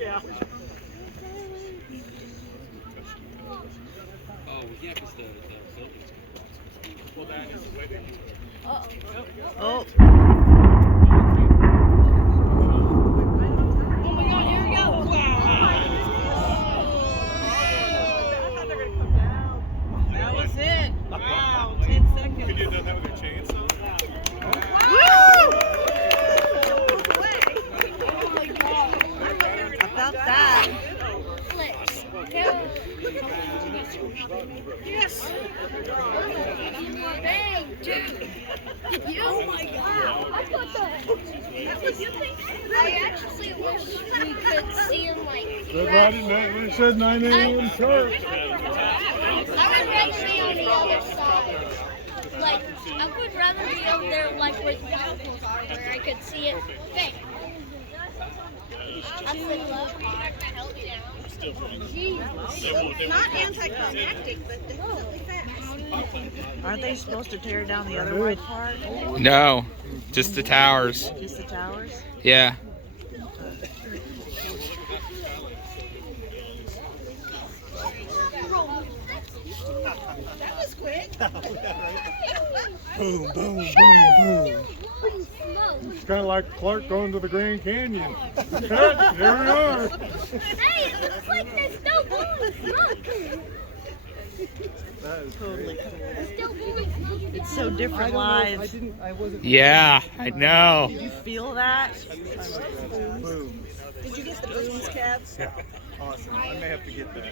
Yeah. Oh, yeah, because the building's Well, that is the way they use it. Oh. Oh my God, here we go. That was it. Wow, 10 seconds. Could you have done that with your chainsaw? About that. Flips. Yes. Bang, dude. Oh my God. I thought that was I actually wish we could see him like. It said 9 a.m. sharp. I would rather be on the other side. Like, I would rather be over there like where the apples are, where I could see it. Bang. I said, love, help me down. Jeez. Not anticlimactic, but definitely fast. Aren't they supposed to tear down the other white part? No, just the towers. Just the towers? Yeah. That was quick. Boom, boom, boom, boom. It's kind of like Clark going to the Grand Canyon. Here we are. Hey, it looks like there's still bullets. Look. That is Totally great. cool. There's still bullets. It's so different live. Yeah, I know. Did you feel that? Boom. Did you get the booms, Kev? Awesome. I may have to get that.